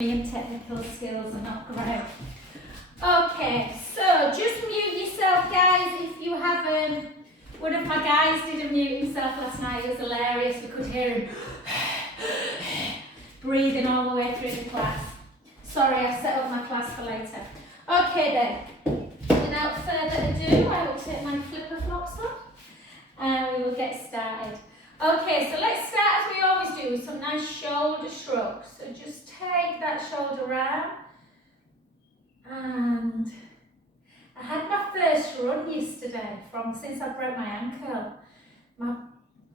And technical skills are not great. Okay, so just mute yourself, guys, if you haven't. One of my guys didn't mute himself last night. It was hilarious. We could hear him breathing all the way through the class. Sorry, I've set up my class for later. Okay then, without further ado, I will take my flipper flops off and we will get started. Okay, so let's start as we always do with some nice shoulder shrugs. So just take that shoulder round. And I had my first run yesterday since I broke my ankle. My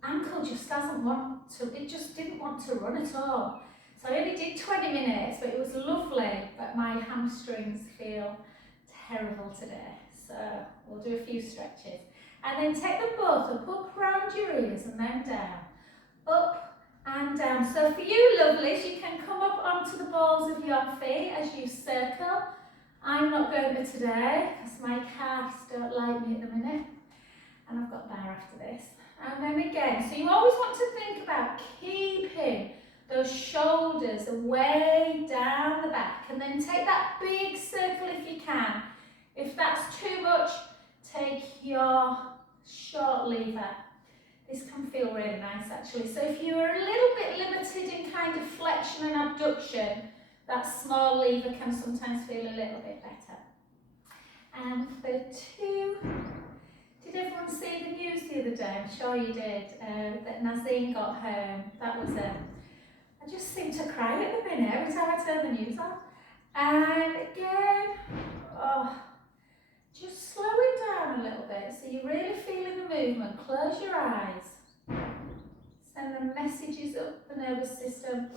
ankle just it just didn't want to run at all. So I only did 20 minutes, but it was lovely. But my hamstrings feel terrible today. So we'll do a few stretches. And then take them both up around your ears and then down. Up and down. So for you lovelies, you can come up onto the balls of your feet as you circle. I'm not going to today because my calves don't like me at the minute. And I've got bar after this. And then again, so you always want to think about keeping those shoulders away down the back. And then take that big circle if you can. If that's too much, take your short lever. This can feel really nice actually. So if you are a little bit limited in kind of flexion and abduction, that small lever can sometimes feel a little bit better. And for two, did everyone see the news the other day? I'm sure you did, that Nazim got home. That was I just seem to cry at the minute every time I turn the news on. And again, just slow it down a little bit so you're really feeling the movement. Close your eyes. Send the messages up the nervous system.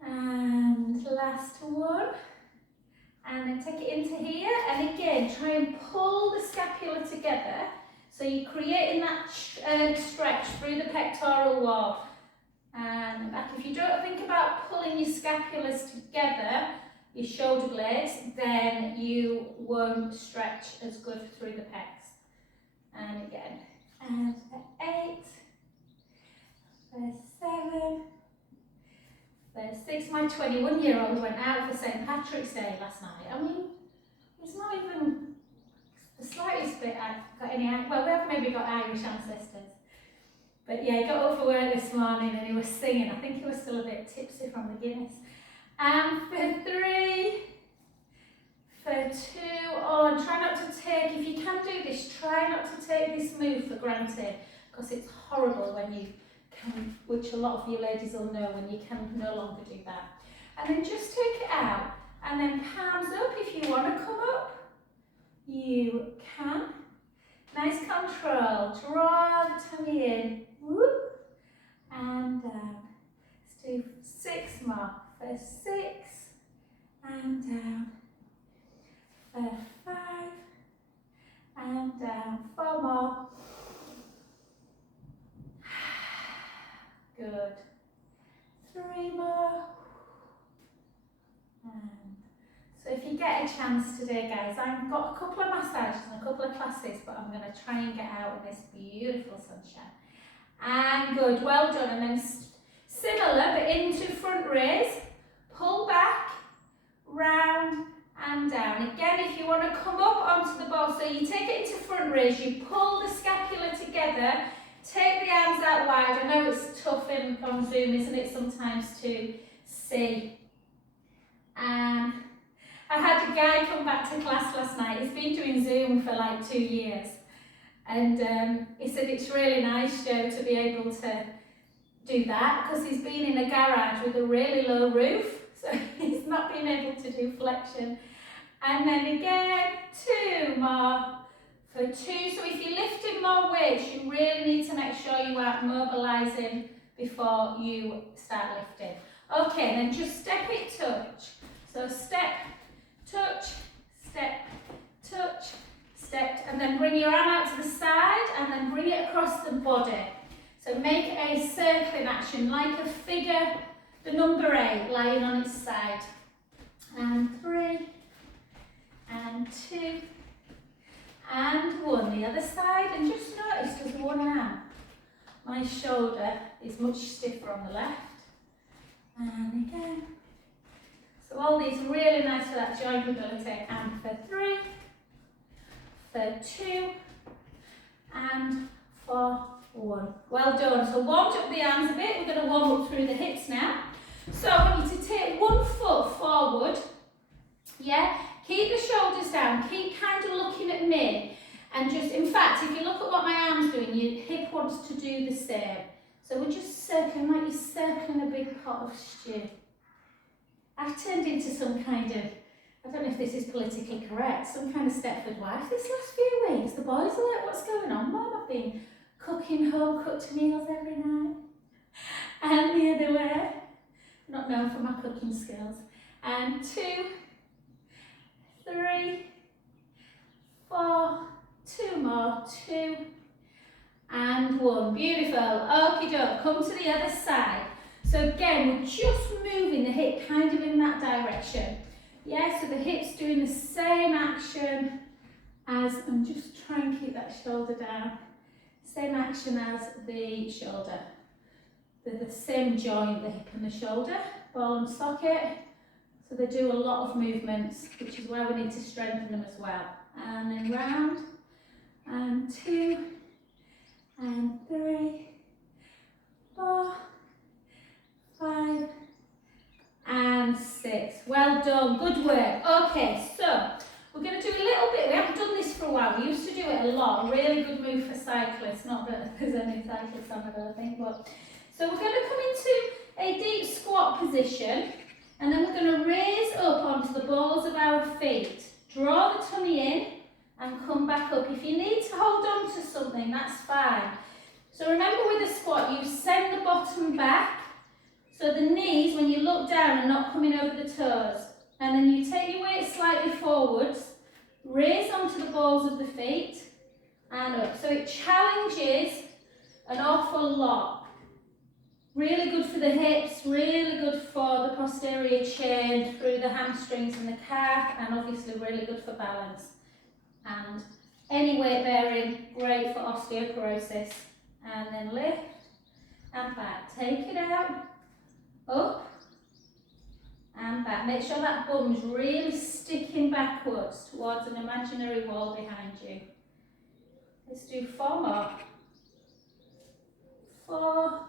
And last one. And then take it into here. And again, try and pull the scapula together. So you're creating that stretch through the pectoral wall. And back. If you don't think about pulling your scapulas together, your shoulder blades, then you won't stretch as good through the pecs. And again, and for 8, for 7, for 6. My 21-year-old went out for St. Patrick's Day last night. I mean, it's not even the slightest bit I've got any, well, we have maybe got Irish ancestors. But yeah, he got up for work this morning and he was singing. I think he was still a bit tipsy from the Guinness. And for 3, for 2, and try not to take, if you can do this, try not to take this move for granted, because it's horrible when you can, which a lot of you ladies will know, when you can no longer do that. And then just take it out, and then palms up. If you want to come up, you can. Nice control, draw the tummy in, whoop, and down. Let's do 6 more. For 6, and down. For 5, and down. 4 more. Good. 3 more. And so if you get a chance today, guys, I've got a couple of massages and a couple of classes, but I'm going to try and get out in this beautiful sunshine. And good, well done. And then similar, but into front raise. Pull back, round and down. Again, if you want to come up onto the ball, so you take it into front raise, you pull the scapula together, take the arms out wide. I know it's tough on Zoom, isn't it, sometimes to see. And I had a guy come back to class last night. He's been doing Zoom for like 2 years. And he said it's really nice, Jo, to be able to do that, because he's been in a garage with a really low roof. So he's not been able to do flexion. And then again, 2 more for 2. So if you're lifting more weights, you really need to make sure you are mobilizing before you start lifting. Okay, then just step it, touch. So step, touch, step, touch, step, and then bring your arm out to the side and then bring it across the body. So make a circling action like a figure, the number 8 lying on its side. And 3, and 2, and 1. The other side, and just notice there's one arm. My shoulder is much stiffer on the left, And again. So all these really nice for that joint mobility. And for 3, for 2, and for 1. Well done. So warmed up the arms a bit. We're going to warm up through the hips now. So I want you to take 1 foot forward. Yeah, keep the shoulders down. Keep kind of looking at me. And just, in fact, if you look at what my arm's doing, your hip wants to do the same. So we're just circling, like you're circling a big pot of stew. I've turned into some kind of, I don't know if this is politically correct, some kind of Stepford wife this last few weeks. The boys are like, what's going on, Mum? I've been cooking home-cooked meals every night. And the other way, not known for my cooking skills. And 2, 3, 4, 2 more, 2, and 1. Beautiful. Okie doke. Come to the other side. So again, we're just moving the hip kind of in that direction. Yeah, so the hip's doing the same action as, and just try and keep that shoulder down. Same action as the shoulder. They're the same joint, the hip and the shoulder, ball and socket. So they do a lot of movements, which is why we need to strengthen them as well. And then round, and 2, and 3, 4, 5, and 6. Well done, good work. Okay, so we're going to do a little bit, we haven't done this for a while, we used to do it a lot, really good move for cyclists, not that there's any cyclists on it, I don't think, but. So we're going to come into a deep squat position, and then we're going to raise up onto the balls of our feet. Draw the tummy in, and come back up. If you need to hold on to something, that's fine. So remember with a squat, you send the bottom back, so the knees, when you look down, are not coming over the toes. And then you take your weight slightly forwards, raise onto the balls of the feet, and up. So it challenges an awful lot. Really good for the hips, really good for the posterior chain, through the hamstrings and the calf, and obviously really good for balance. And any weight bearing, great for osteoporosis. And then lift and back. Take it out, up and back. Make sure that bum's really sticking backwards towards an imaginary wall behind you. Let's do 4 more. 4.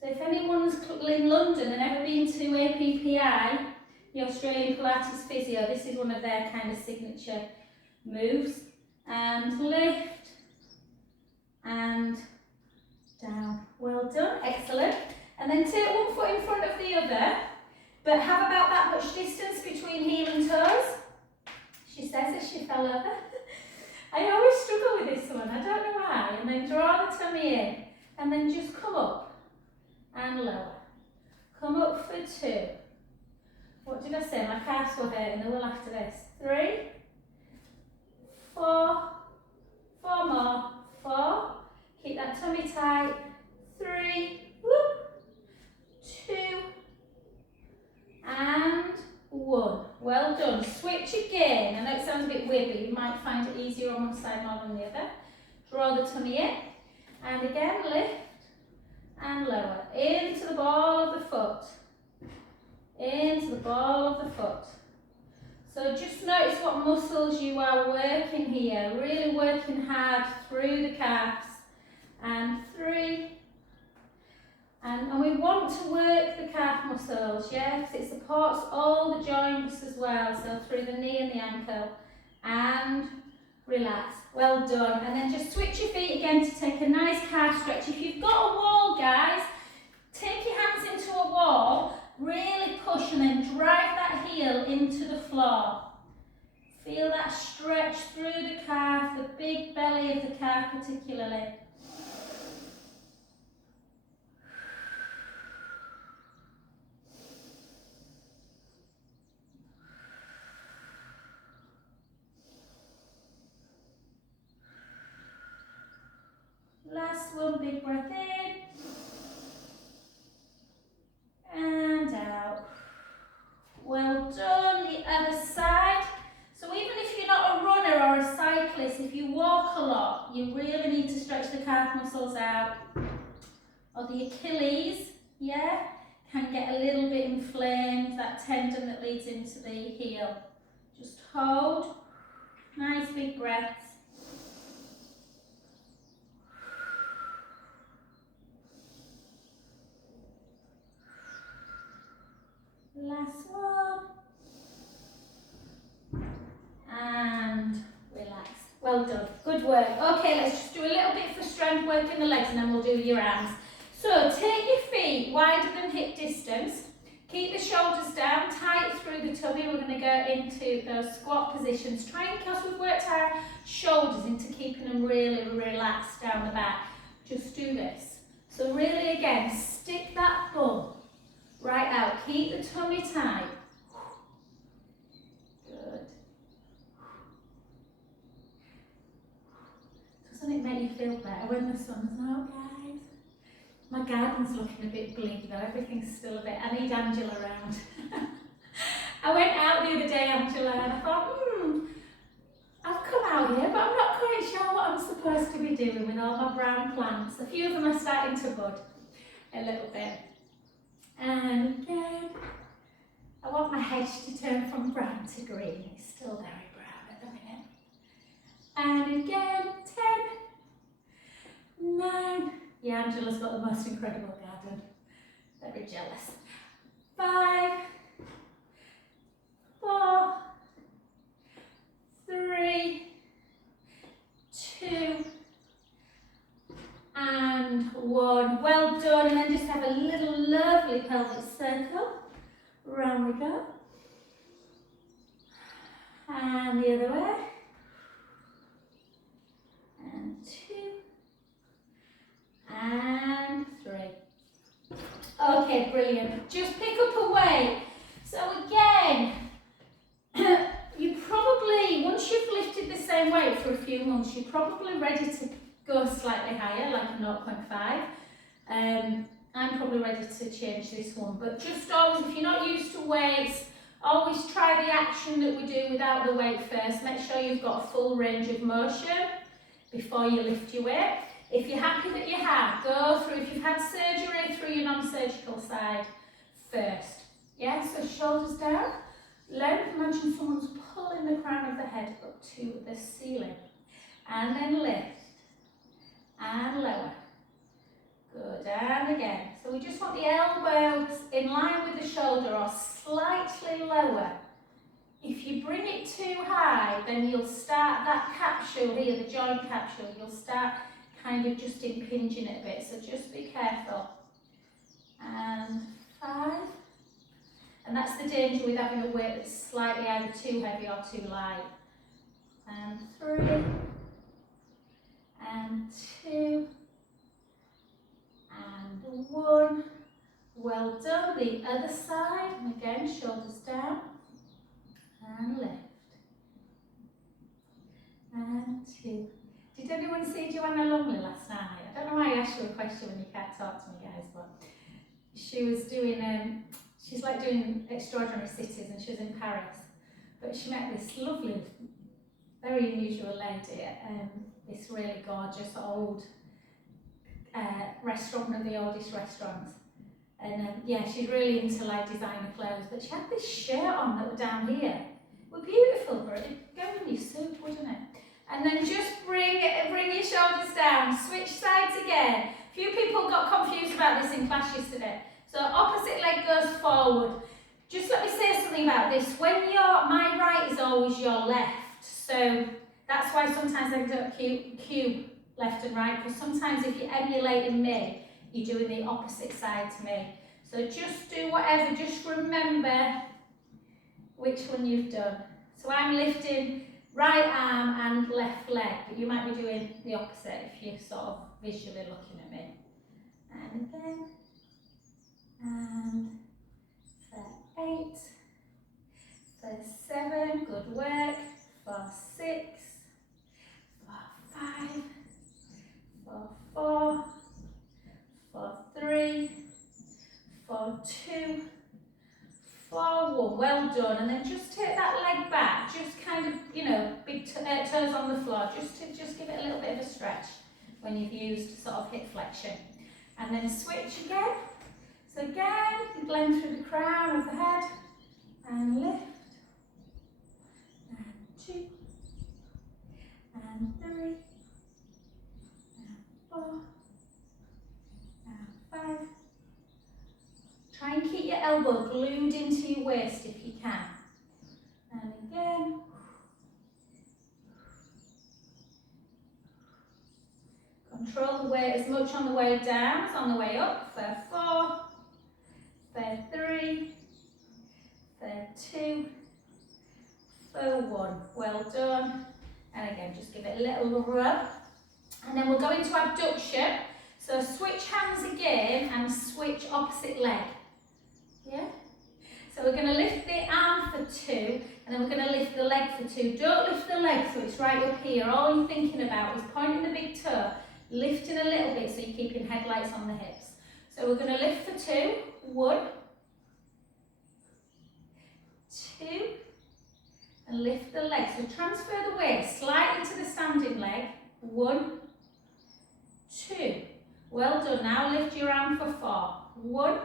So if anyone's in London and ever been to APPI, the Australian Pilates physio, this is one of their kind of signature moves. And lift and down. Well done, excellent. And then take 1 foot in front of the other, but have about that much distance between heel and toes. She says as she fell over. I always struggle with this one, I don't know why. And then draw the tummy in, and then just come up and lower. Come up for 2. What did I say? My calves were hurting, they will after this. 3, 4, 4 more, 4. Keep that tummy tight. 3, whoop, 2, and 1. Well done. Switch again. I know it sounds a bit weird, but you might find it easier on one side more than the other. Draw the tummy in, and again lift and lower. Into the ball of the foot. Into the ball of the foot. So just notice what muscles you are working here. Really working hard through the calves. And 3. And we want to work the calf muscles, yeah, because it supports all the joints as well. So through the knee and the ankle. And relax. Well done. And then just switch your feet again to take a nice calf stretch. If you've got a wall, guys, take your hands into a wall, really push, and then drive that heel into the floor. Feel that stretch through the calf, the big belly of the calf particularly. Last one, big breath in. And out. Well done. The other side. So even if you're not a runner or a cyclist, if you walk a lot, you really need to stretch the calf muscles out. Or the Achilles, yeah, can get little bit inflamed, that tendon that leads into the heel. Just hold, nice big breaths. Last one. And relax. Well done. Good work. Okay, let's just do a little bit for strength work in the legs and then we'll do your arms. So take your feet wider than hip distance. Keep the shoulders down, tight through the tummy. We're going to go into those squat positions. Try and, because we've worked our shoulders into keeping them really relaxed down the back. Just do this. So really again, stick that bum right out. Keep the tummy tight. Good. Doesn't it make you feel better when the sun's out, guys? My garden's looking a bit bleak though, everything's still a bit, I need Angela around. I went out the other day, Angela, and I thought, I've come out here, but I'm not quite sure what I'm supposed to be doing with all my brown plants. A few of them are starting to bud a little bit. And again, I want my hedge to turn from brown to green. It's still very brown at the minute. And again, 10, 9. Yeah, Angela's got the most incredible garden. Very jealous. 5, 4, 3, 2, and 1. Well done. And then just have a little lovely pelvic circle. Round we go. And the other way. And 2. And 3. Okay, brilliant. Just pick up a weight. So again, you probably, once you've lifted the same weight for a few months, you're probably ready to go slightly higher, like a 0.5. I'm probably ready to change this one, but just always, if you're not used to weights, always try the action that we do without the weight first. Make sure you've got a full range of motion before you lift your weight. If you're happy that you have, go through, if you've had surgery, through your non-surgical side first. Yeah, so shoulders down, length, imagine someone's pulling the crown of the head up to the ceiling. And then lift, and lower. Good, and again. So we just want the elbows in line with the shoulder or slightly lower. If you bring it too high, then you'll start that capsule here, the joint capsule, you'll start kind of just impinging it a bit, so just be careful. And 5. And that's the danger with having a weight that's slightly either too heavy or too light. And 3. And 2. And 1. Well done. The other side. And again, shoulders down. And lift. And 2. Did anyone see Joanna Lumley last night? I don't know why I asked you a question when you can't talk to me, guys, but she was doing, she's like doing Extraordinary Cities, and she was in Paris. But she met this lovely, very unusual lady at this really gorgeous old restaurant, one of the oldest restaurants. And yeah, she's really into like designer clothes, but she had this shirt on that was down here. It was beautiful, but it'd go in your suit, wouldn't it? And then just bring your shoulders down, switch sides again. A few people got confused about this in class yesterday. So opposite leg goes forward. Just let me say something about this. When my right is always your left, so that's why sometimes I don't cue left and right, because sometimes if you're emulating me, you're doing the opposite side to me. So just do whatever, just remember which one you've done. So I'm lifting right arm and left leg, but you might be doing the opposite if you're sort of visually looking at me. And again, and for 8, for 7, good work, for 6, for 5, for 4, for 3, for 2, for 1, well done. And then just take that leg back, just kind of, you know, big toes on the floor, just give it a little bit of a stretch when you've used sort of hip flexion. And then switch again. So again, blend through the crown of the head and lift. And 2, and 3, and 4, and 5. Try and keep your elbow glued into your waist if you can. And again. Control the weight as much on the way down as on the way up. For 4, for 3, for 2, for 1. Well done. And again, just give it a little rub. And then we'll go into abduction. So switch hands again and switch opposite leg. Yeah? So we're going to lift the arm for 2, and then we're going to lift the leg for 2. Don't lift the leg so it's right up here. All you're thinking about is pointing the big toe, lifting a little bit so you're keeping headlights on the hips. So we're going to lift for 2. 1, 2, and lift the leg. So transfer the weight slightly to the standing leg. 1, 2. Well done. Now lift your arm for 4. 1,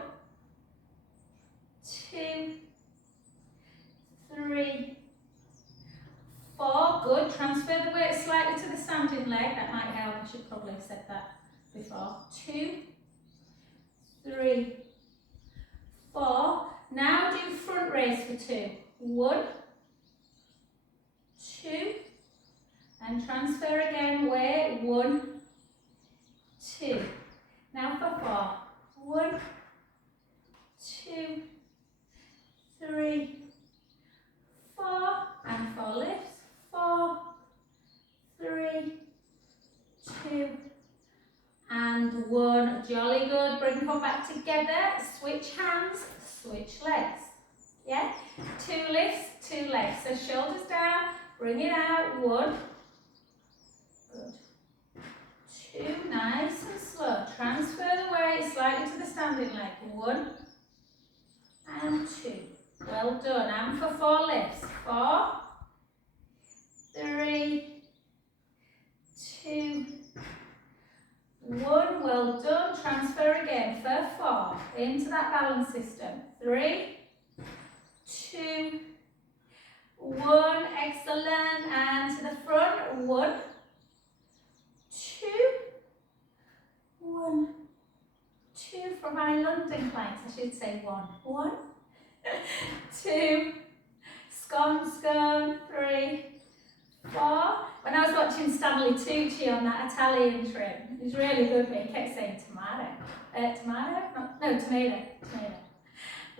2, 3, 4. Good. Transfer the weight slightly to the standing leg. That might help. I should probably have said that before. 2, 3, 4. Now do front raise for 2. 1, 2, and transfer again. Weight. 1, 2. Now for 4. 1, 2, 3, 4, and 4 lifts. 4, 3, 2, and 1. Jolly good. Bring them back together. Switch hands, switch legs. Yeah? 2 lifts, 2 legs. So shoulders down, bring it out. 1. Good. 2. Nice and slow. Transfer the weight slightly to the standing leg. 1 and 2. Well done. And for 4 lifts. 4, 3, 2, 1. Well done. Transfer again for 4 into that balance system. 3, 2, 1. Excellent. And to the front. 1, 2, 1, 2. For my London clients, I should say 1. 1, 2, scone, scone, 3, 4. When I was watching Stanley Tucci on that Italian trip, it was really good, but he kept saying tomato. Tomato? No, tomato.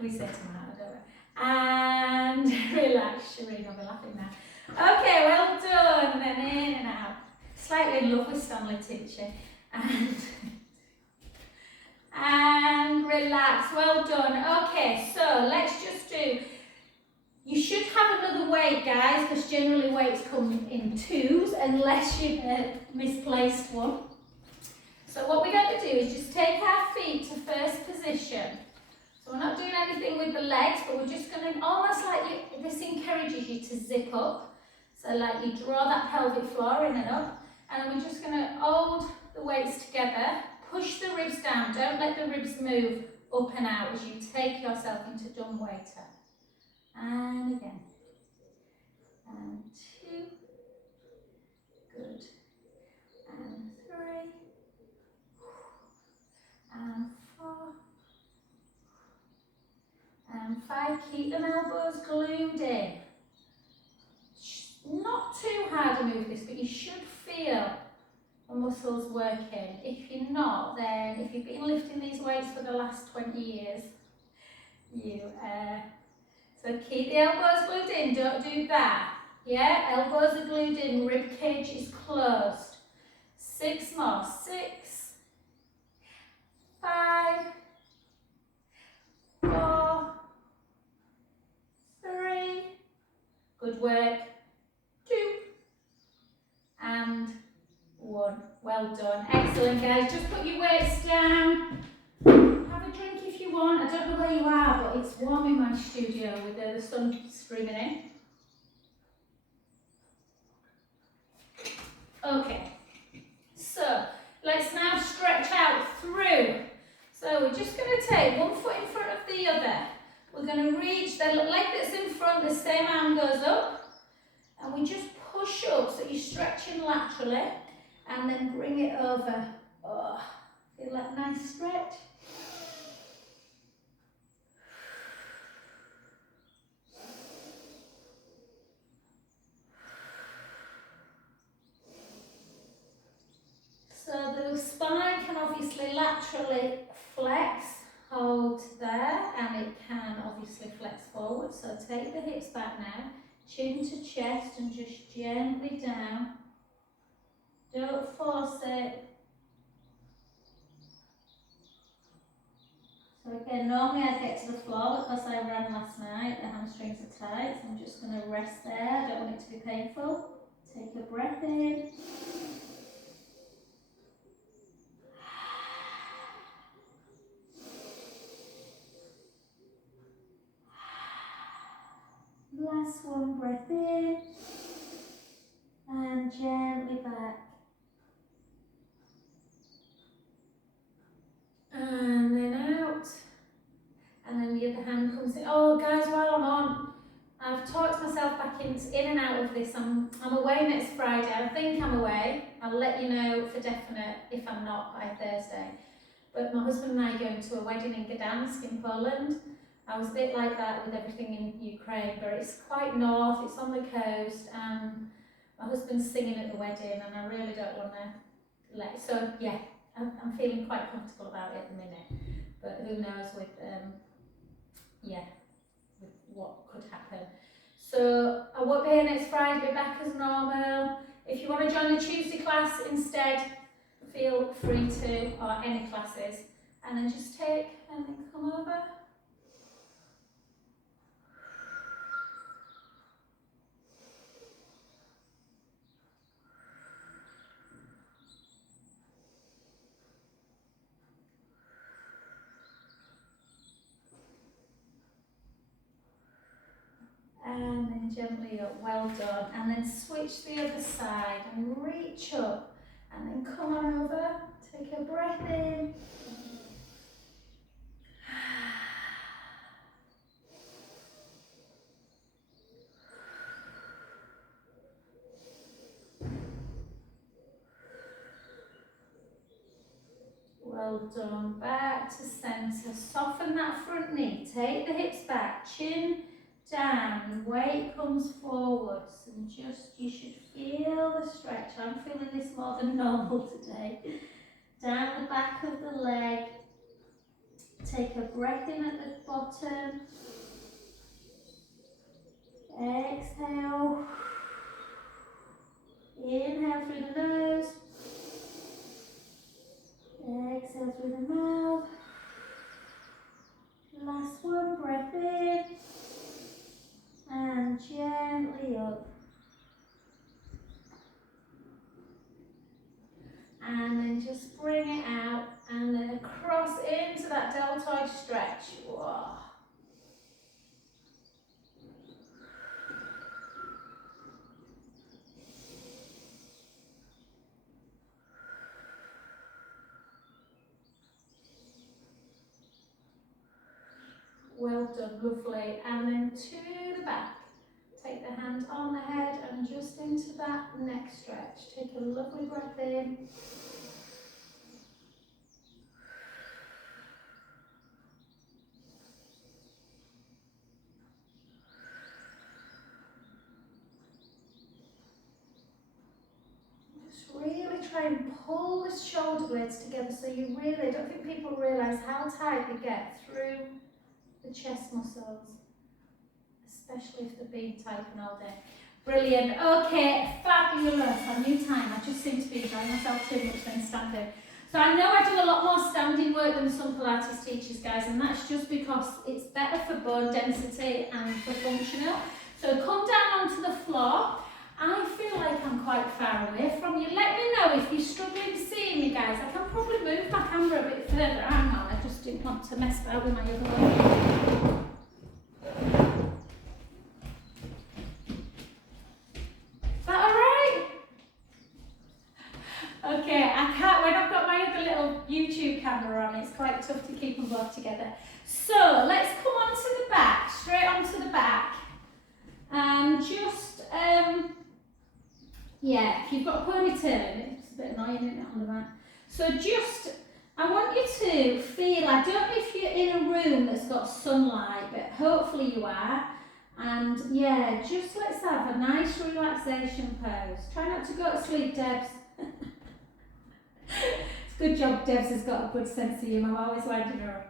We say tomato, don't we? And relax, Shireen, I'll be laughing now. Okay, well done. And then in and out. Slightly in love with Stanley Tucci. And relax. Well done. Okay, so let's just do. You should have another weight, guys, because generally weights come in 2s unless you've misplaced one. So what we're going to do is just take our feet to first position. So we're not doing anything with the legs, but we're just going to, almost like this encourages you to zip up. So like you draw that pelvic floor in and up, and then we're just going to hold the weights together, push the ribs down, don't let the ribs move up and out as you take yourself into dumb waiter. And again. And 2. Good. And 3. And 4. And 5. Keep them elbows glued in. Not too hard to move this, but you should feel the muscles working. If you're not, then if you've been lifting these weights for the last 20 years, so keep the elbows glued in, don't do that. Yeah, elbows are glued in, rib cage is closed. 6 more. 6, 5, 4, 3, good work, 2, and 1. Well done. Excellent, guys. Just put your weights down. Have a drink if you want. I don't know where you are, but it's warm in my studio with the sun streaming in. Okay. So let's now stretch out through. So So we're just going to take one foot in front of the other. We're going to reach the leg that's in front, the same arm goes up. And we just push up, so you're stretching laterally. And then bring it over. Oh, feel that nice stretch? So the spine can obviously laterally flex, hold there, and it can obviously flex forward. So take the hips back now, chin to chest, and just gently down. Don't force it. So again, normally I get to the floor because I ran last night, the hamstrings are tight, so I'm just going to rest there. I don't want it to be painful. Take a breath in. Last one, breath in. And gently back. And then out. And then the other hand comes in. Oh guys, while I'm on, I've talked myself back in and out of this. I'm away next Friday. I think I'm away. I'll let you know for definite if I'm not by Thursday. But my husband and I are going to a wedding in Gdansk in Poland. I was a bit like that with everything in Ukraine, but it's quite north, it's on the coast, and my husband's singing at the wedding, and I really don't want to let. So yeah, I'm feeling quite comfortable about it at the minute. But who knows with with what could happen. So I won't be here next Friday, be back as normal. If you want to join the Tuesday class instead, feel free to, or any classes. And then just take and then come over. And then gently up, well done. And then switch the other side and reach up. And then come on over, take a breath in. Well done, back to centre. Soften that front knee, take the hips back, chin down, weight comes forwards, and just, you should feel the stretch. I'm feeling this more than normal today. Down the back of the leg, take a breath in at the bottom, exhale, inhale through the nose, exhale through the mouth, last one, breath in, and gently up. And then just bring it out and then across into that deltoid stretch. Whoa. Well done, lovely. And then to the back. Take the hand on the head and just into that neck stretch. Take a lovely breath in. Just really try and pull the shoulder blades together so you really, I don't think people realise how tight they get through the chest muscles, especially if they've been typing all day. Brilliant. Okay, fabulous. A new time. I just seem to be enjoying myself too much then standing. So I know I do a lot more standing work than some Pilates teachers, guys, and that's just because it's better for bone density and for functional. So come down onto the floor. I feel like I'm quite far away from you. Let me know if you're struggling seeing me, guys. I can probably move my camera a bit further. Hang on, I just didn't want to mess about with my other one. Is that alright? Okay, I can't, when I've got my other little YouTube camera on, it's quite tough to keep Yeah, if you've got a ponytail in it, it's a bit annoying, isn't it, on the mat? So just, I want you to feel, I don't know if you're in a room that's got sunlight, but hopefully you are. And yeah, just let's have a nice relaxation pose. Try not to go to sleep, Debs. It's a good job Debs has got a good sense of humour. I'm always winding her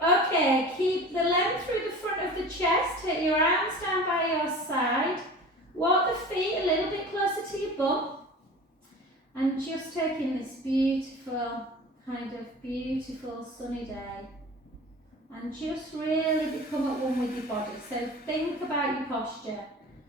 up. Okay, keep the length through the front of the chest. Take your arms down by your side. Walk the feet a little bit closer to your bum. And just taking this beautiful, kind of beautiful sunny day. And just really become at one with your body. So think about your posture.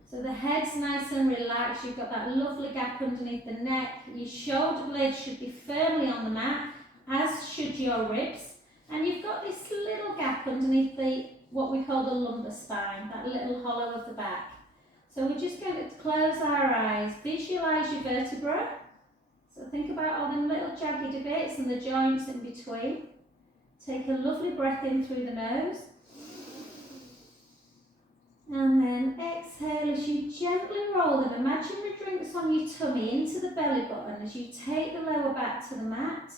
So the head's nice and relaxed. You've got that lovely gap underneath the neck. Your shoulder blades should be firmly on the mat, as should your ribs. And you've got this little gap underneath the, what we call the lumbar spine, that little hollow of the back. So we're just going to close our eyes, visualise your vertebra. So think about all them little jagged bits and the joints in between. Take a lovely breath in through the nose. And then exhale as you gently roll them. Imaginary drinks on your tummy into the belly button as you take the lower back to the mat.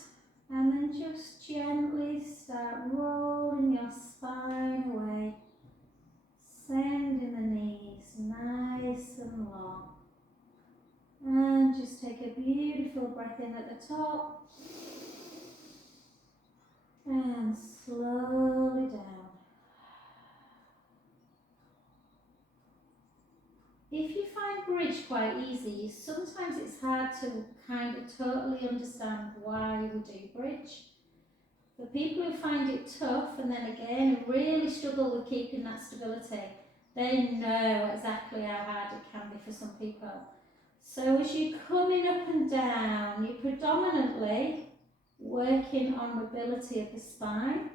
And then just gently start rolling your spine away. Sending the knees nice and long. And just take a beautiful breath in at the top. And slowly down. If you find bridge quite easy, sometimes it's hard to kind of totally understand why we do bridge. For people who find it tough and then again really struggle with keeping that stability, they know exactly how hard it can be for some people. So as you're coming up and down, you're predominantly working on mobility of the spine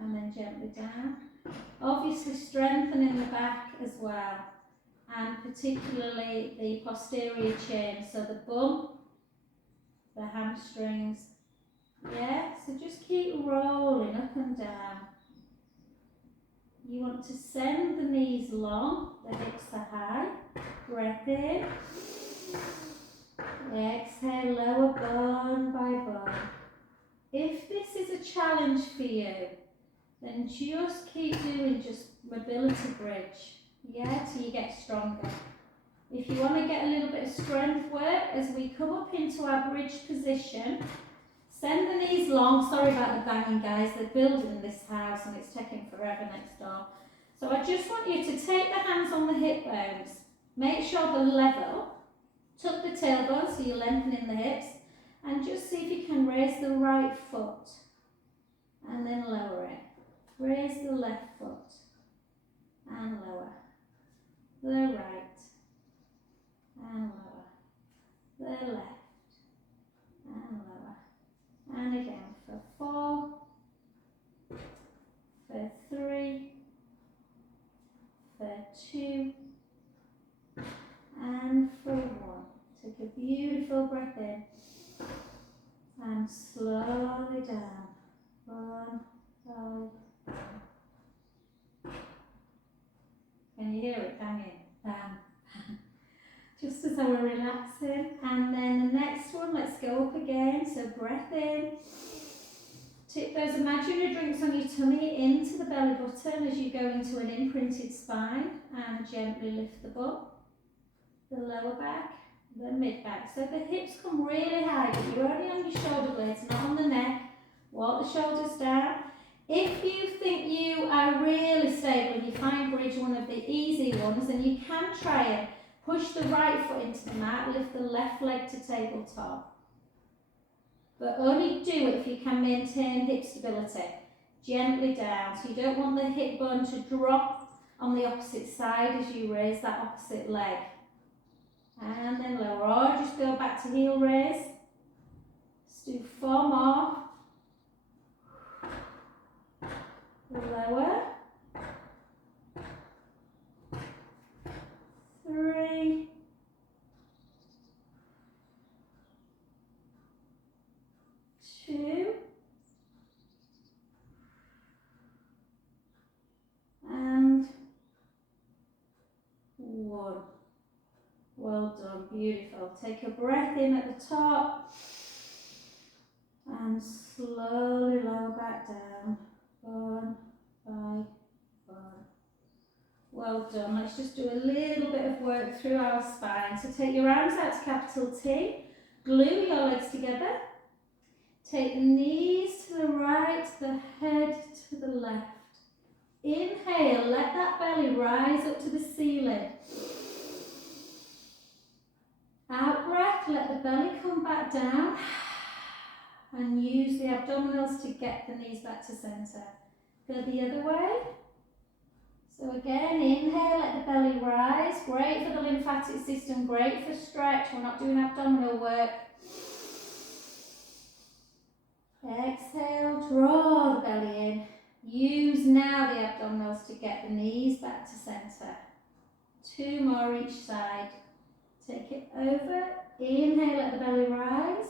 and then gently down. Obviously strengthening the back as well, and particularly the posterior chain, so the bum, the hamstrings. Yeah, so just keep rolling up and down. You want to send the knees long, the hips are high. Breath in. Exhale, lower bone by bone. If this is a challenge for you, then just keep doing just mobility bridge, yeah, till you get stronger. If you want to get a little bit of strength work, as we come up into our bridge position, send the knees long. Sorry about the banging, guys. They're building this house and it's taking forever next door. So I just want you to take the hands on the hip bones. Make sure they're level. Tuck the tailbone so you're lengthening the hips. And just see if you can raise the right foot. And then lower it. Raise the left foot. And lower. The right. And lower. The left. And lower. And again for 4. For 3. For 2. And for 1. Take a beautiful breath in. And slowly down. 1, 5, Can you hear it banging? Bang. Just as I were relaxing. And then the next one, let's go up again. So breath in. Tip those imaginary drinks on your tummy into the belly button as you go into an imprinted spine. And gently lift the butt, the lower back, the mid back. So the hips come really high, but you're only on your shoulder blades, not on the neck. Walk the shoulders down. If you think you are really stable and you find bridge one of the easy ones, then you can try it. Push the right foot into the mat, lift the left leg to tabletop. But only do it if you can maintain hip stability. Gently down, so you don't want the hip bone to drop on the opposite side as you raise that opposite leg. And then lower, or just go back to heel raise. Let's do 4 more. Lower. 3. 2. And 1. Well done, beautiful. Take a breath in at the top and slowly lower back down, one by one. Well done. Let's just do a little bit of work through our spine. So take your arms out to capital T, glue your legs together, take the knees to the right, the head to the left. Inhale, let that belly rise up to the ceiling. Out breath, let the belly come back down and use the abdominals to get the knees back to centre. Go the other way. So again, inhale, let the belly rise. Great for the lymphatic system, great for stretch. We're not doing abdominal work. Exhale, draw the belly in. Use now the abdominals to get the knees back to centre. 2 more each side. Take it over. Inhale, let the belly rise.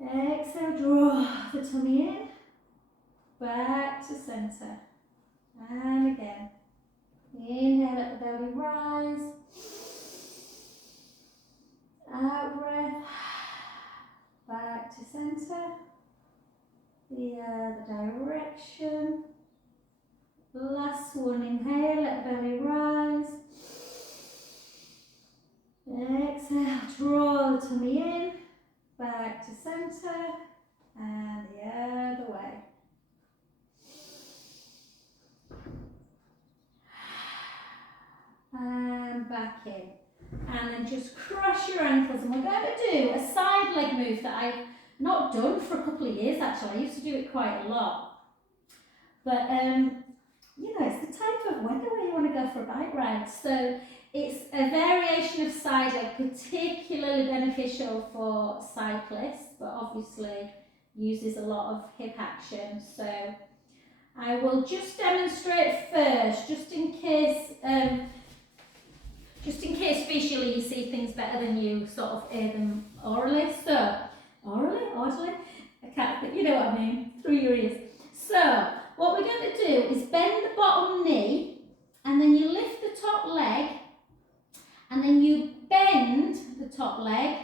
Exhale, draw the tummy in. Back to centre. And again. Inhale, let the belly rise. Out breath. Back to centre. The other direction. Last one. Inhale, let the belly rise. Exhale, draw the tummy in. Back to centre. And the other way. And back in. And then just cross your ankles, and we're going to do a side leg move that I've not done for a couple of years actually. I used to do it quite a lot. But you know, it's the type of weather where you want to go for a bike ride. So it's a variation of side leg, particularly beneficial for cyclists, but obviously uses a lot of hip action. So I will just demonstrate first, just in case visually you see things better than you sort of hear them orally. So, orally, I can't think, you know what I mean, through your ears. So, what we're going to do is bend the bottom knee, and then you lift the top leg, and then you bend the top leg,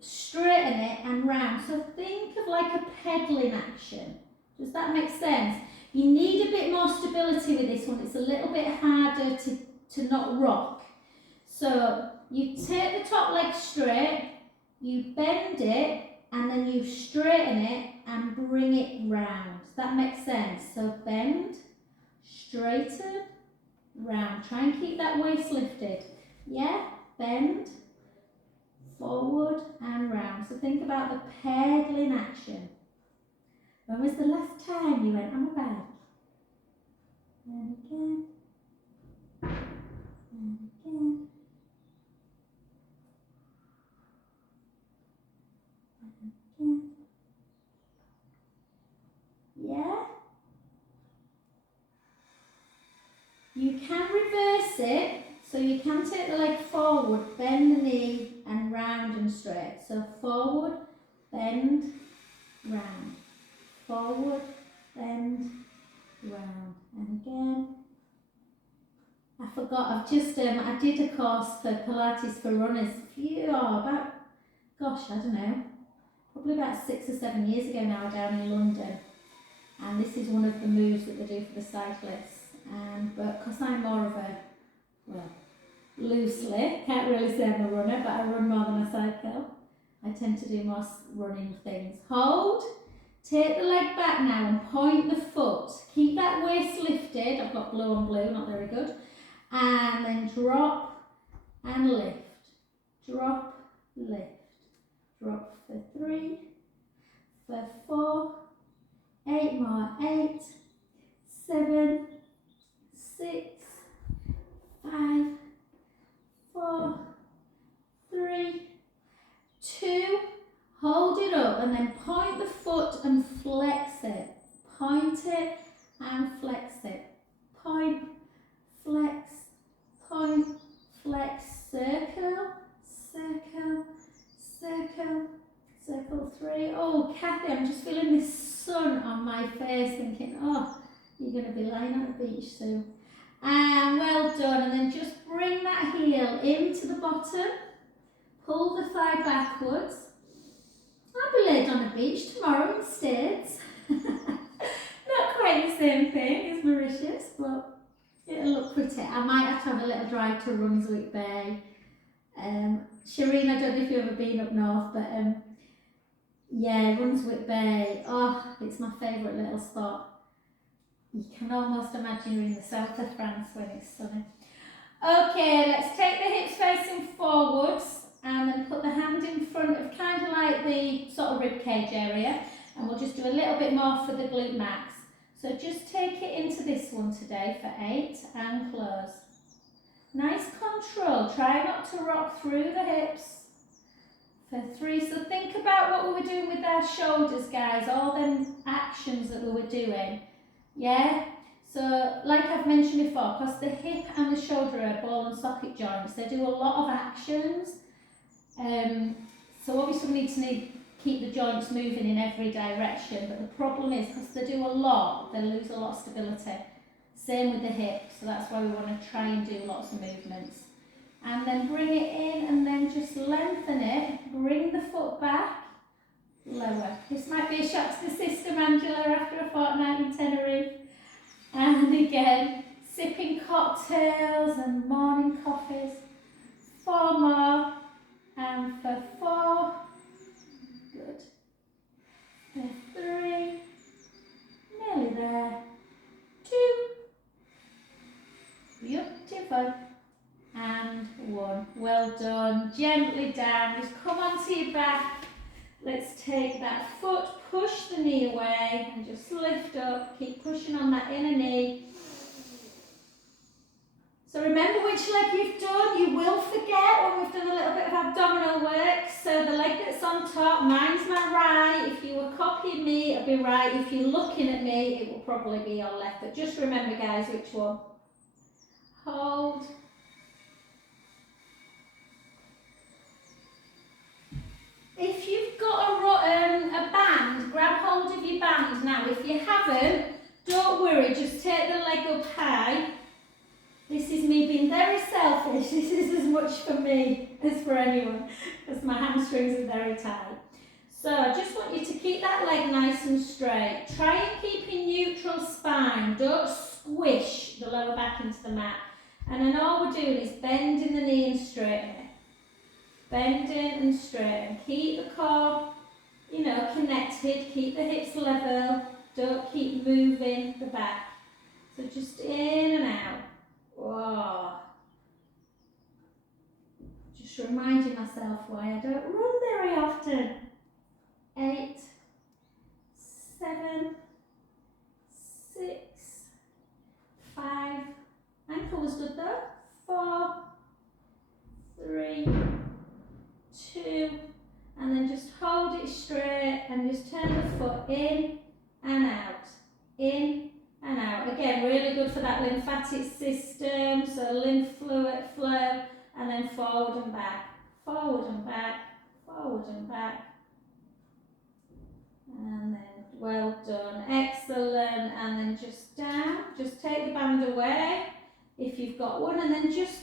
straighten it and round. So think of like a pedaling action. Does that make sense? You need a bit more stability with this one. It's a little bit harder to not rock. So you take the top leg straight, you bend it, and then you straighten it and bring it round. Does that make sense? So bend, straighten, round. Try and keep that waist lifted. Yeah? Bend, forward and round. So think about the pedaling action. When was the last time you went on a bike? And again. And again. And again. Yeah? You can reverse it. So you can take the leg forward, bend the knee and round and straight. So forward, bend, round. Forward, bend, round. And again. I forgot, I've just, I did a course for Pilates for runners about, gosh, I don't know, probably about 6 or 7 years ago now down in London. And this is one of the moves that they do for the cyclists. But because I'm more of a, well, loosely, can't really say I'm a runner, but I run more than I cycle. I tend to do more running things. Hold, take the leg back now and point the foot. Keep that waist lifted. I've got blue on blue, not very good. And then drop and lift. Drop, lift. Drop for 3, for 4, 8 more, 8, 7, 6, 5, 4, 3, 2, hold it up and then point the foot and flex it. Point it and flex it. Point, flex, point, flex, circle, circle, circle, circle 3. Oh, Kathy, I'm just feeling this sun on my face thinking, oh, you're going to be lying on the beach soon. And well done. And then just bring that heel into the bottom. Pull the thigh backwards. I'll be laid on a beach tomorrow in the States. Not quite the same thing as Mauritius, but it'll look pretty. I might have to have a little drive to Brunswick Bay. Shireen, I don't know if you've ever been up north, but yeah, Brunswick Bay, oh, it's my favourite little spot. You can almost imagine you're in the south of France when it's sunny. Okay, let's take the hips facing forwards and then put the hand in front of kind of like the sort of rib cage area, and we'll just do a little bit more for the glute max. So just take it into this one today for 8 and close. Nice control, try not to rock through the hips. For 3, so think about what we were doing with our shoulders, guys, all them actions that we were doing, yeah? So, like I've mentioned before, because the hip and the shoulder are ball and socket joints, they do a lot of actions. So obviously we need to keep the joints moving in every direction, but the problem is, because they do a lot, they lose a lot of stability. Same with the hip, so that's why we want to try and do lots of movements. And then bring it in and then just lengthen it, bring the foot back, lower. This might be a shock to the system, Angela, after a fortnight in Tenerife. And again, sipping cocktails and morning coffees. 4 more, and for 4, good. For 3, nearly there. 2, beautiful. And 1. Well done. Gently down. Just come onto your back. Let's take that foot, push the knee away, and just lift up. Keep pushing on that inner knee. So remember which leg you've done. You will forget when we've done a little bit of abdominal work. So the leg that's on top, mine's my right. If you were copying me, it'll be right. If you're looking at me, it will probably be your left. But just remember, guys, which one. Hold. If you've got a band, grab hold of your band now. If you haven't, don't worry, just take the leg up high. This is me being very selfish. This is as much for me as for anyone, because my hamstrings are very tight. So I just want you to keep that leg nice and straight. Try and keep a neutral spine. Don't squish the lower back into the mat. And then all we're doing is bending the knee and straightening it. Bending and straighten. Keep the core, connected. Keep the hips level. Don't keep moving the back. So just in and out. Whoa. Just reminding myself why I don't run very often. 8, 7, 6, 5. Ankle was good though. 4, 3, 2, and then just hold it straight and just turn the foot in and out, in and out. Again, really good for that lymphatic system, so lymph fluid flow, and then forward and back, forward and back, forward and back. And then, well done, excellent, and then just down, just take the band away if you've got one, and then just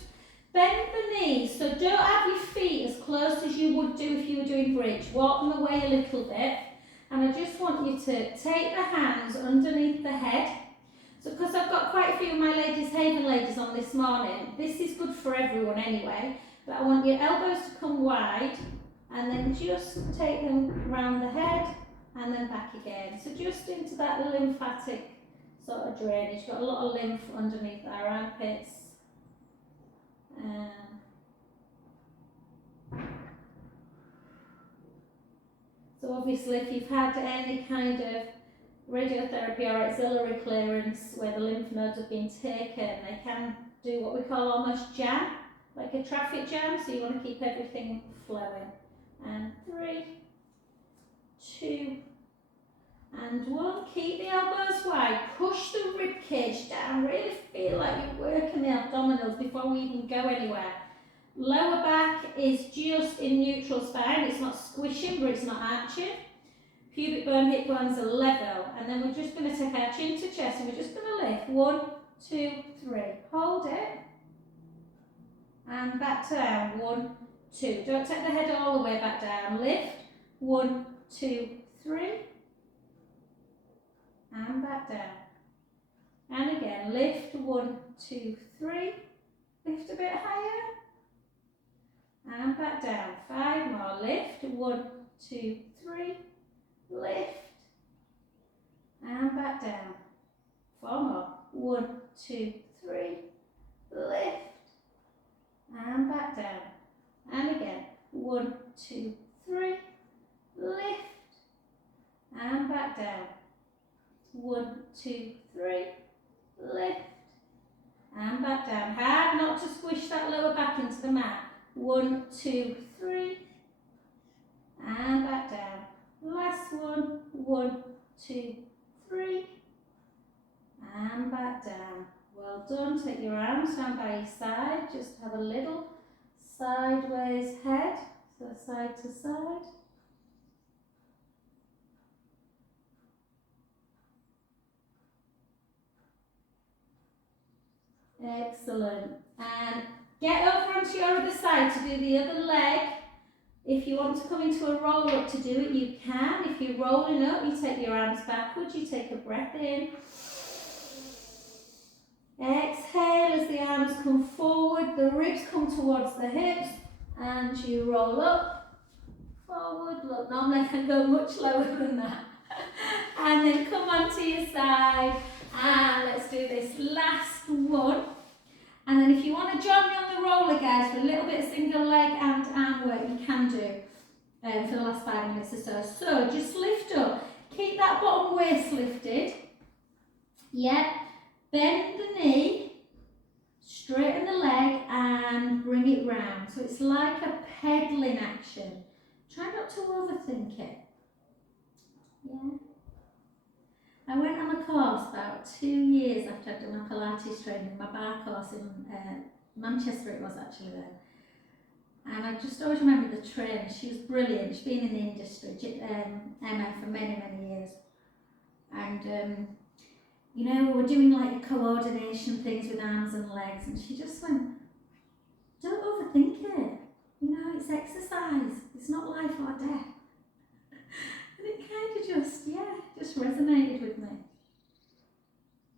bend the knees, so don't have your feet as close as you would do if you were doing bridge. Walk them away a little bit, and I just want you to take the hands underneath the head. So because I've got quite a few of my Ladies Haven ladies on this morning, this is good for everyone anyway, but I want your elbows to come wide, and then just take them round the head, and then back again. So just into that lymphatic sort of drainage. Got a lot of lymph underneath our armpits. So obviously if you've had any kind of radiotherapy or axillary clearance where the lymph nodes have been taken, they can do what we call almost jam, like a traffic jam, so you want to keep everything flowing. And 3, 2, and 1. Keep the elbows wide, push the rib cage down, really feel like you're working the abdominals before we even go anywhere. Lower back is just in neutral spine, it's not squishing but it's not arching. Pubic bone, hip bones are level, and then we're just going to take our chin to chest and we're just going to lift. 1, 2, 3. Hold it. And back down. 1, 2. Don't take the head all the way back down. Lift. 1, 2, 3. And back down. And again, lift. 1, 2, 3. Lift a bit higher. And back down. 5 more. Lift. 1, 2, 3. Lift. And back down. 4 more. 1, 2, 3. Lift. And back down. And again. 1, 2, 3. Lift. And back down. 1, 2, 3. Lift. And back down. Hard not to squish that lower back into the mat. 1, 2, 3. And back down. Last one. 1, 2, 3. And back down. Well done. Take your arms down by your side. Just have a little sideways head. So side to side. Excellent. And get over onto your other side to do the other leg. If you want to come into a roll up to do it, you can. If you're rolling up, you take your arms backwards, you take a breath in. Exhale as the arms come forward, the ribs come towards the hips, and you roll up, forward. Look, normally I can go much lower than that. And then come onto your side, and let's do this last one. And then if you want to join me on the roller, guys, for a little bit of single leg and arm work, you can do for the last 5 minutes or so. So just lift up. Keep that bottom waist lifted. Yeah. Bend the knee, straighten the leg and bring it round. So it's like a pedaling action. Try not to overthink it. Yeah. I went on a course about 2 years after I'd done my Pilates training, my bar course in Manchester it was actually then. And I just always remember the trainer, she was brilliant, she'd been in the industry, Emma, for many, many years. And you know, we were doing like the coordination things with arms and legs, and she just went, don't overthink it. You know, it's exercise. It's not life or death. And it kind of just resonated with me.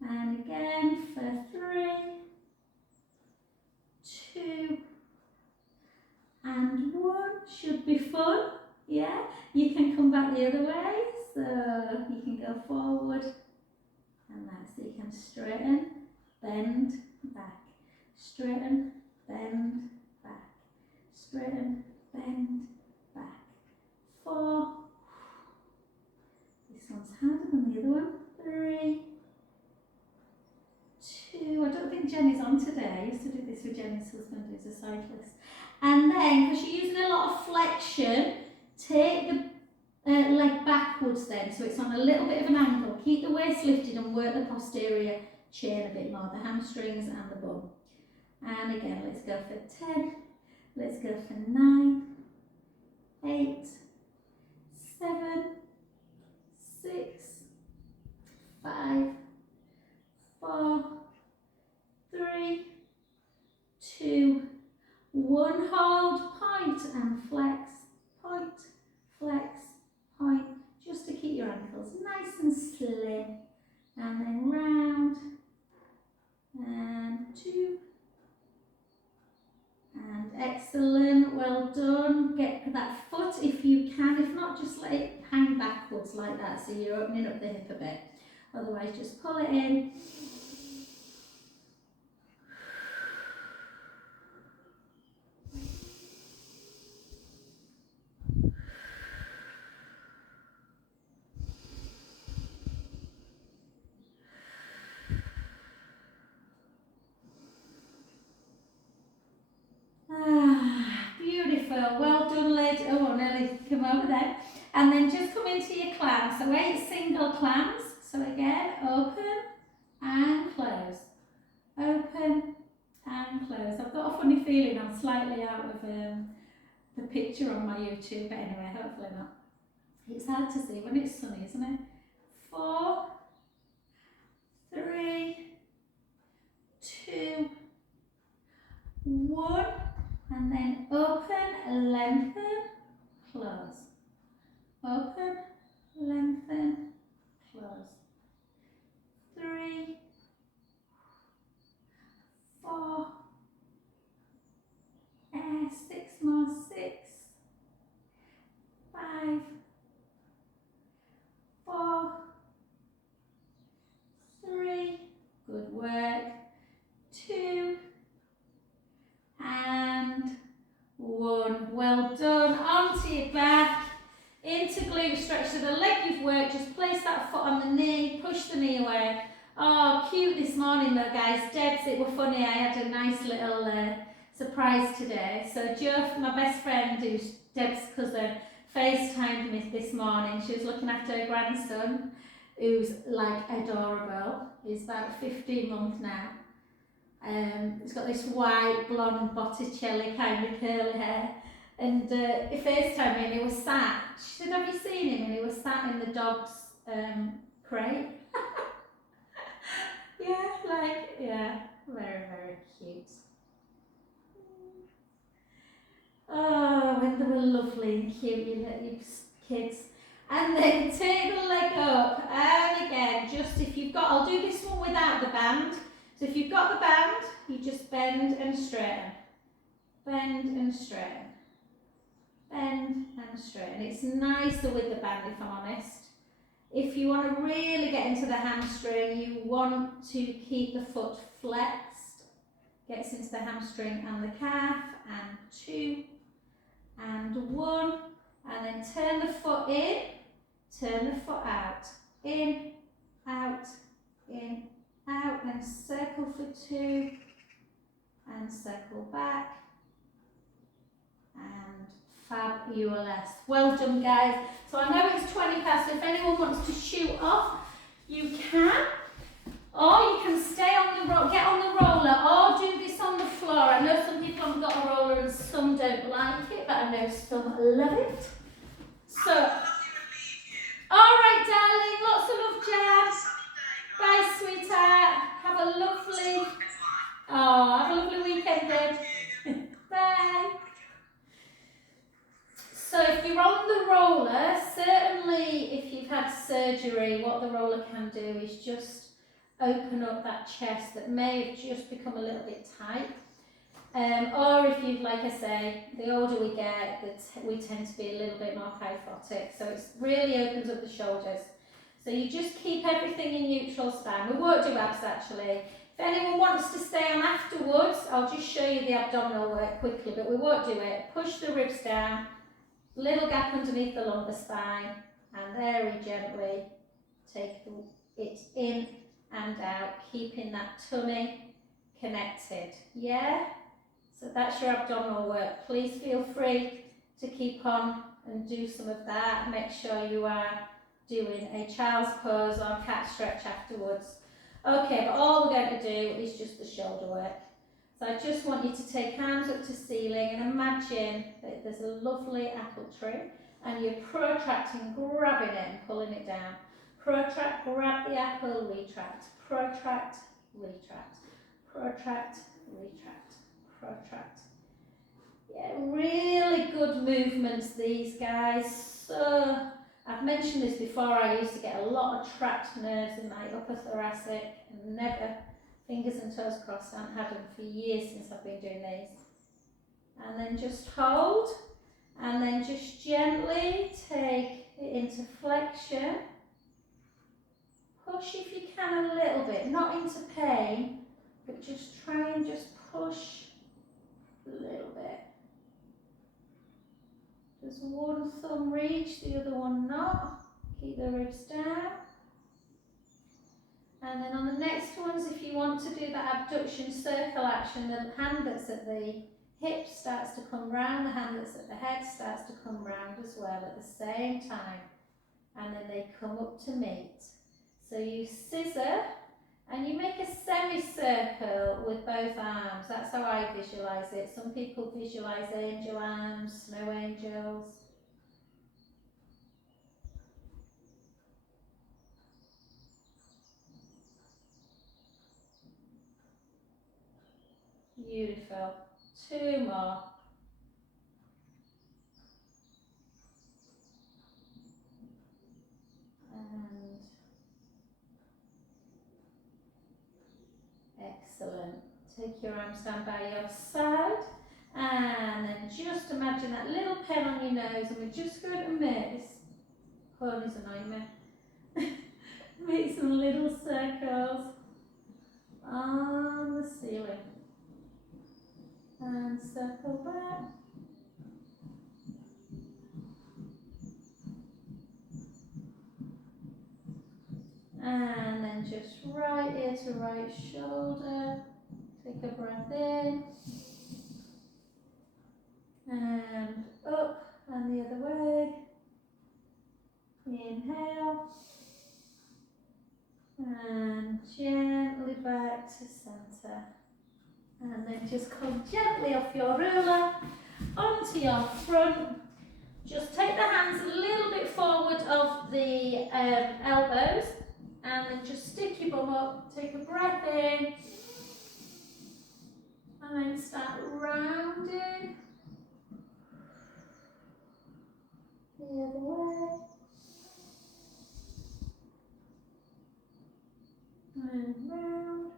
And again, for 3, 2, and 1. Should be fun. Yeah, you can come back the other way, so you can go forward. And that, so you can straighten, bend, back, straighten, bend, back, straighten, bend, back. 4. This one's harder than the other one. 3, 2. I don't think Jenny's on today. I used to do this with Jenny's husband, who's a cyclist. And then, because you're using a lot of flexion, take the leg backwards then, so it's on a little bit of an angle. Keep the waist lifted and work the posterior chain a bit more, the hamstrings and the bum. And again, let's go for 10, let's go for 9, 8, 7, 6, 5, 4, 3, 2, 1. Hold, point and flex, point, flex, point, just to keep your ankles nice and slim, and then round, and 2, and excellent, well done. Get that foot if you can, if not just let it hang backwards like that, so you're opening up the hip a bit, otherwise just pull it in. Beautiful, well done lady. Oh, I nearly come over there. And then just come into your clams, so 8 single clams. So again, open and close, open and close. I've got a funny feeling I'm slightly out of the picture on my YouTube, but anyway, hopefully not. It's hard to see when it's sunny, isn't it? 4, 3, this morning though, guys. Debs, it was funny, I had a nice little surprise today. So Jo, my best friend, who's Deb's cousin, FaceTimed me this morning. She was looking after her grandson, who's like adorable. He's about 15 months now. He's got this white, blonde, Botticelli kind of curly hair. And he FaceTimed me and he was sat. She said, have you seen him? And he was sat in the dog's crate. Yeah, very, very cute. Oh, when they were lovely and cute, you kids. And then take the leg up, and again, just if you've got, I'll do this one without the band. So if you've got the band, you just bend and straighten. Bend and straighten. Bend and straighten. It's nicer with the band, if I'm honest. If you want to really get into the hamstring, you want to keep the foot flexed. Gets into the hamstring and the calf, and 2, and 1, and then turn the foot in, turn the foot out, in, out, then circle for 2, and circle back, and fabulous. Well done, guys. So I know it's 20 past, so if anyone wants to shoot off, you can, or you can stay on the get on the roller, or do this on the floor. I know some people haven't got a roller and some don't like it, but I know some love it. So, alright darling, lots of love, Jam. Bye sweetheart, have a lovely weekend then. Bye. So if you're on the roller, certainly if you've had surgery, what the roller can do is just open up that chest that may have just become a little bit tight. Or if you, like I say, the older we get, we tend to be a little bit more kyphotic, so it really opens up the shoulders. So you just keep everything in neutral span. We won't do abs actually. If anyone wants to stay on afterwards, I'll just show you the abdominal work quickly, but we won't do it. Push the ribs down, little gap underneath the lumbar spine, and very gently take it in and out, keeping that tummy connected. Yeah? So that's your abdominal work. Please feel free to keep on and do some of that. Make sure you are doing a child's pose or cat stretch afterwards. Okay, but all we're going to do is just the shoulder work. So I just want you to take arms up to ceiling and imagine that there's a lovely apple tree and you're protracting, grabbing it and pulling it down. Protract, grab the apple, retract, protract, retract, protract, retract, protract. Yeah, really good movements these guys. So I've mentioned this before, I used to get a lot of trapped nerves in my upper thoracic and never, fingers and toes crossed, I haven't had them for years since I've been doing these. And then just hold, and then just gently take it into flexion. Push if you can a little bit, not into pain, but just try and just push a little bit. Does one thumb reach, the other one not? Keep the ribs down. And then on the next ones, if you want to do that abduction circle action, the hand that's at the hip starts to come round, the hand that's at the head starts to come round as well at the same time. And then they come up to meet. So you scissor and you make a semicircle with both arms. That's how I visualise it. Some people visualise angel arms, snow angels. Beautiful. 2 more. And excellent. Take your arms down by your side and then just imagine that little pen on your nose, and we're just going to make this, ponies annoying me, make some little circles on the ceiling and circle back. And then then just right ear to right shoulder. Take a breath in. And up and the other way. Inhale. And gently back to centre. And then just come gently off your ruler onto your front. Just take the hands a little bit forward of the elbows and then just stick your bum up, take a breath in and then start rounding the other way. And round.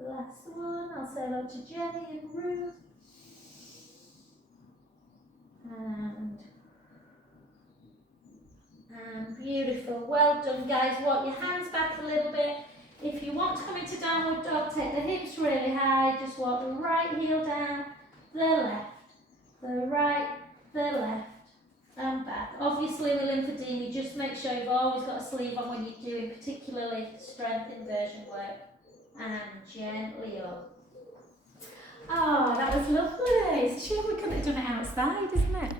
Last one, I'll say hello to Jenny and Ruth. And beautiful, well done guys. Walk your hands back a little bit. If you want to come into downward dog, take the hips really high, just walk the right heel down, the left, the right, the left, and back. Obviously with lymphedema, just make sure you've always got a sleeve on when you're doing particularly strength inversion work. And gently up. Oh, that was lovely. It's a shame we couldn't have done it outside, isn't it?